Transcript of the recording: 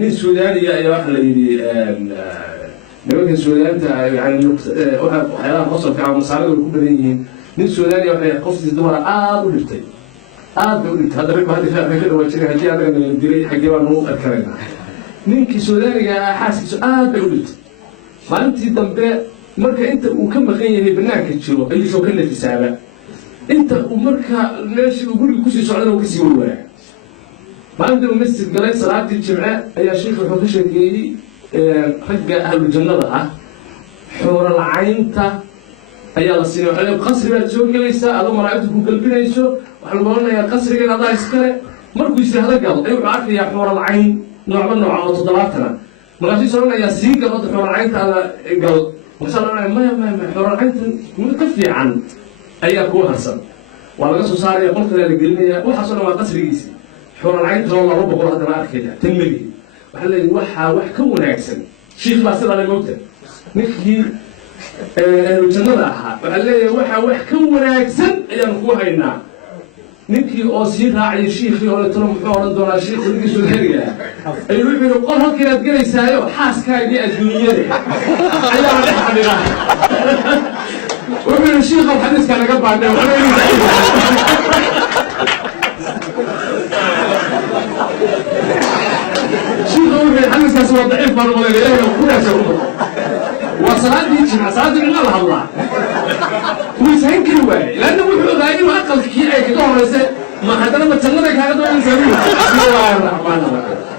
nin suudaaniya ayaa waxa la yidhi nimanka suudaanta yani waxyaalaha qosolka ama masaalada way ku badan yihiin nin suudaaniya waxay qoftiisa dumara aad u dhibtay aad bay u dhibtay hadda rag hadda ka dhawaa jiray haddii anaga nala dilay xaggee baan ugu arkaraynaa ninkii suudaaniga ah xaaskiisu aad bay u dhibtay maalintii dambe marka inta uu ka maqan yahay banaanka jiro ayuu soo ka nafisaaba inta uu marka meeshii uu guriga kusii socdana uu kasii warwaraa maalintii uu masjid galay salaadii jimce ayaa sheekhu wuxuu ka sheekeeyey ragga ahlu jannada ah xoolo lacaynta ayaa la siinay waxaa qasri baad soo gelaysaa adoo malaa'igtu ku galbinayso waxaa lagu odhanayaa qasrigan adaa iskale markuu yidhaahdo gal ayuu wuxuu arkayaa xoolo lacayn noocba nooca oo 70 markaasuu is odhanayaa sii gal hadda xoolo lacaynta ada gal markaasaa la odhanaya maya xoolo lacayntan mid ka fiican ayaa kuu harsan waa laga soo saaraya qolkana la gelinaya waxaasoo dhan waa qasrigiisii xoolo lacaynta oo 200 haddana arkaya tan melihi waxaa leeyahay waxaa wax ka wanaagsan shiikh baa sidaa la moogta ninkii ahlu jannada ahaa waxaa leeyahay waxaa wax ka wanaagsan ayaan ku haynaa ninkii oo sii raacaya shiikhii oo talo muxuu odhan doonaa shiikhu ninkii suudaaniga ah ayuu wuxuu yidhi qol halkii aad gelaysaayo xaaskaagii adduunyada ayaa la dhex xadhiraa wuxuu yidhi shiikhow xadiiska naga baadhay حدث كان ضعيف مرة ولا إليه وكلها سووا وصلاتي جمع صلاتي من الله الله ويسهل كل واحد لأنه وحده غادي وأقل كي أي كده ما هذا لما تسلمك هذا ما نسويه بسم الله الرحمن الرحيم